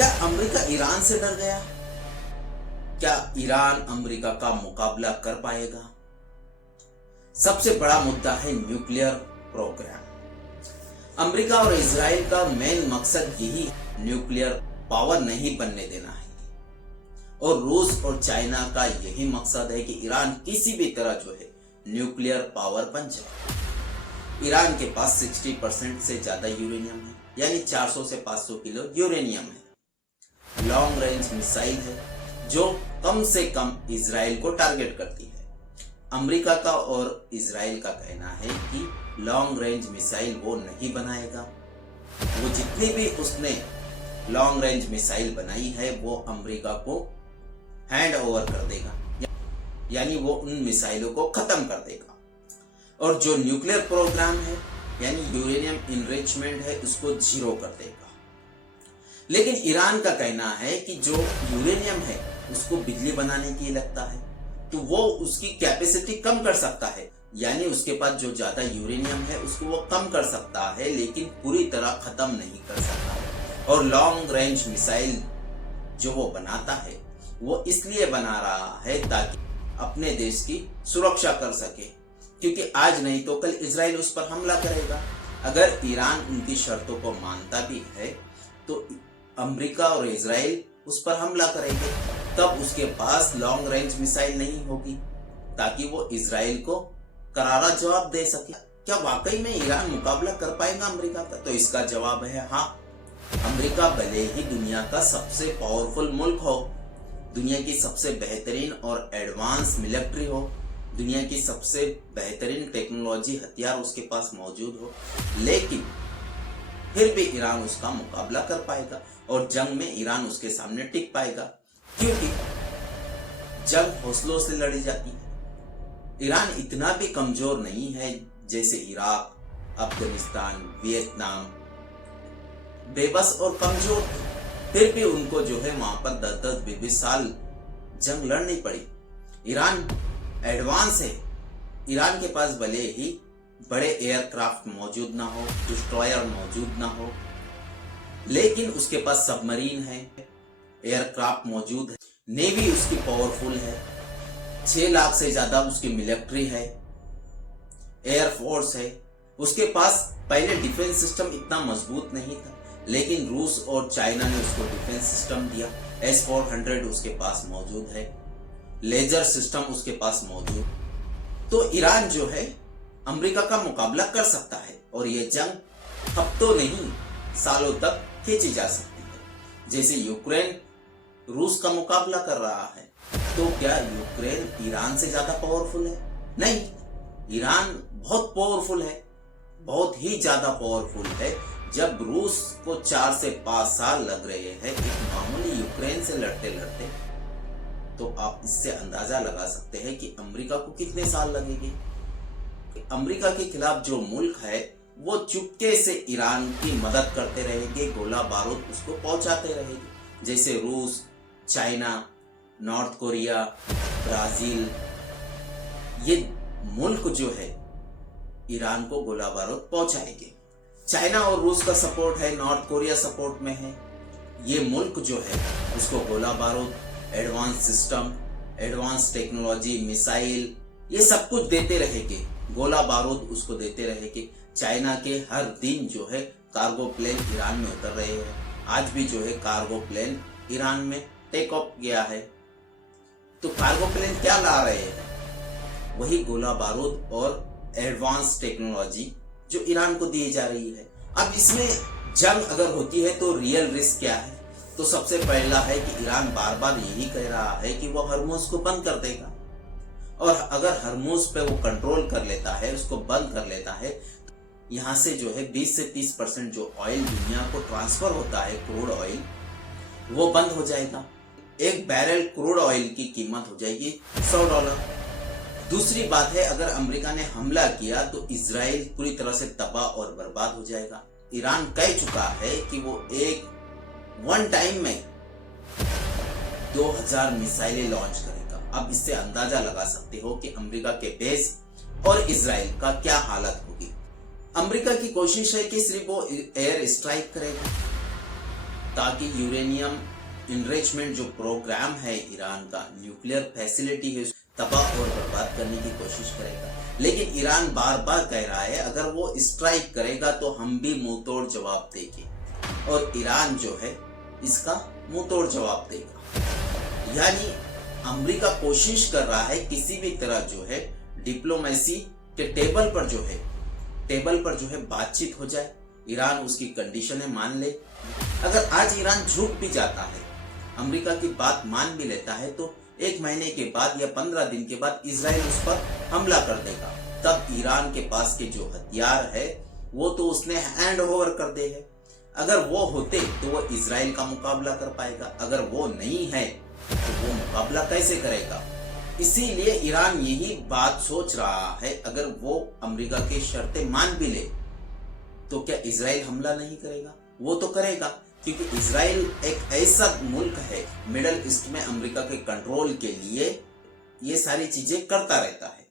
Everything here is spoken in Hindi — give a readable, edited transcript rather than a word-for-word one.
क्या अमेरिका ईरान से डर गया? क्या ईरान अमेरिका का मुकाबला कर पाएगा? सबसे बड़ा मुद्दा है न्यूक्लियर प्रोग्राम। अमेरिका और इजराइल का मेन मकसद यही न्यूक्लियर पावर नहीं बनने देना है, और रूस और चाइना का यही मकसद है कि ईरान किसी भी तरह जो है न्यूक्लियर पावर बन जाए। ईरान के पास 60% से ज्यादा यूरेनियम है, यानी 400 से 500 किलो यूरेनियम है। लॉन्ग रेंज मिसाइल है जो कम से कम इजराइल को टारगेट करती है। अमेरिका का और इजराइल का कहना है कि लॉन्ग रेंज मिसाइल वो नहीं बनाएगा। वो जितनी भी उसने लॉन्ग रेंज मिसाइल बनाई है वो अमेरिका को हैंड ओवर कर देगा, यानी वो उन मिसाइलों को खत्म कर देगा। और जो न्यूक्लियर प्रोग्राम है यानी यूरेनियम इनरिचमेंट है उसको जीरो कर देगा। लेकिन ईरान का कहना है कि जो यूरेनियम है उसको बिजली बनाने के लिए लगता है, तो वो उसकी कैपेसिटी कम कर सकता है, यानी उसके पास जो ज्यादा यूरेनियम है उसको वो कम कर सकता है, लेकिन पूरी तरह खत्म नहीं कर सकता। और लॉन्ग रेंज मिसाइल जो वो बनाता है वो इसलिए बना रहा है ताकि अपने देश की सुरक्षा कर सके, क्योंकि आज नहीं तो कल इजराइल उस पर हमला करेगा। अगर ईरान उनकी शर्तों को मानता भी है तो अमेरिका और इजराइल उस पर हमला करेंगे, तब उसके पास लॉन्ग रेंज मिसाइल नहीं होगी ताकि वो इजराइल को करारा जवाब दे सके। क्या वाकई में ईरान मुकाबला कर पाएगा अमेरिका का? तो इसका जवाब है हाँ। अमेरिका भले ही दुनिया का सबसे पावरफुल मुल्क हो, दुनिया की सबसे बेहतरीन और एडवांस मिलिट्री हो, दुनिया की सबसे बेहतरीन टेक्नोलॉजी हथियार उसके पास मौजूद हो, लेकिन फिर भी ईरान उसका मुकाबला कर पाएगा और जंग में ईरान उसके सामने टिक पाएगा, क्योंकि जंग हौसलों से लड़ी जाती है। ईरान इतना भी कमजोर नहीं है जैसे इराक, अफगानिस्तान, वियतनाम बेबस और कमजोर थे, फिर भी उनको जो है वहां पर 10-10, 20 साल जंग लड़नी पड़ी। ईरान एडवांस है। ईरान के पास भले ही बड़े एयरक्राफ्ट मौजूद ना हो, डिस्ट्रॉयर मौजूद ना हो, लेकिन उसके पास सबमरीन है, एयरक्राफ्ट मौजूद है, नेवी उसकी पावरफुल है, 6 लाख से ज्यादा उसकी मिलिट्री है, एयरफोर्स है। उसके पास पहले डिफेंस सिस्टम इतना मजबूत नहीं था, लेकिन रूस और चाइना ने उसको डिफेंस सिस्टम दिया। S-400 उसके पास मौजूद है, लेजर सिस्टम उसके पास मौजूद। तो ईरान जो है अमेरिका का मुकाबला कर सकता है, और ये जंग हफ्तों नहीं सालों तक खींची जा सकती है। जैसे यूक्रेन रूस का मुकाबला कर रहा है, तो क्या यूक्रेन ईरान से ज्यादा पावरफुल है? नहीं, ईरान बहुत पावरफुल है, बहुत ही ज्यादा पावरफुल है। जब रूस को 4 से 5 साल लग रहे हैं एक मामूली यूक्रेन से लड़ते लड़ते, तो आप इससे अंदाजा लगा सकते हैं कि अमेरिका को कितने साल लगेंगे। अमेरिका के खिलाफ जो मुल्क है वो चुपके से ईरान की मदद करते रहेंगे, गोला बारूद उसको पहुंचाते रहेंगे, जैसे रूस, चाइना, नॉर्थ कोरिया, ब्राजील, ये मुल्क जो है ईरान को गोला बारूद पहुंचाएंगे। चाइना और रूस का सपोर्ट है, नॉर्थ कोरिया सपोर्ट में है। ये मुल्क जो है उसको गोला बारूद, advance system, advance technology, missile, ये सब कुछ देते रहेंगे, गोला बारूद उसको देते रहेंगे। चाइना के हर दिन जो है कार्गो प्लेन ईरान में उतर रहे हैं। आज भी जो है कार्गो प्लेन ईरान में टेक ऑफ गया है। तो कार्गो प्लेन क्या ला रहे हैं? वही गोला बारूद और एडवांस टेक्नोलॉजी जो ईरान को दी जा रही है। अब इसमें जंग अगर होती है तो रियल रिस्क क्या है? तो सबसे पहला है कि ईरान बार बार यही कह रहा है कि वो हरमुज को बंद कर देगा, और अगर हरमुज पे वो कंट्रोल कर लेता है, उसको बंद कर लेता है, तो यहाँ से जो है 20 से 30% जो ऑयल दुनिया को ट्रांसफर होता है, क्रूड ऑयल, वो बंद हो जाएगा। एक बैरल क्रूड ऑयल की कीमत हो जाएगी $100। दूसरी बात है, अगर अमेरिका ने हमला किया तो इजराइल पूरी तरह से तबाह और बर्बाद हो जाएगा। ईरान कह चुका है कि वो एक वन टाइम में 2000 मिसाइलें लॉन्च करेगा। अब इससे अंदाजा लगा सकते हो कि अमेरिका के बेस और इजराइल का क्या हालत होगी। अमेरिका की कोशिश है कि सिर्फ वो एयर स्ट्राइक करेगा, ताकि यूरेनियम इनरिचमेंट जो प्रोग्राम है ईरान का, न्यूक्लियर फैसिलिटी है, तबाह और बर्बाद करने की कोशिश करेगा। लेकिन ईरान बार बार कह रहा है अगर वो स्ट्राइक करेगा तो हम भी मुंह तोड़ जवाब देंगे, और ईरान जो है इसका मुंह तोड़ जवाब देगा। यानी अमेरिका कोशिश कर रहा है किसी भी तरह जो है डिप्लोमेसी के टेबल पर जो है बातचीत हो जाए, ईरान उसकी कंडीशनें मान ले। अगर आज ईरान झुक भी जाता है, अमेरिका की बात मान भी लेता है, तो 1 महीने के बाद या 15 दिन के बाद इजराइल उस पर हमला कर देगा। तब ईरान के पास के जो हथियार है वो तो उसने हैंड ओवर कर दे है। अगर वो होते तो वो इजराइल का मुकाबला कर पाएगा, अगर वो नहीं है तो वो मुकाबला कैसे करेगा। इसीलिए ईरान यही बात सोच रहा है, अगर वो अमेरिका की शर्तें मान भी ले तो क्या इजराइल हमला नहीं करेगा? वो तो करेगा, क्योंकि इजराइल एक ऐसा मुल्क है मिडल ईस्ट में अमेरिका के कंट्रोल के लिए ये सारी चीजें करता रहता है।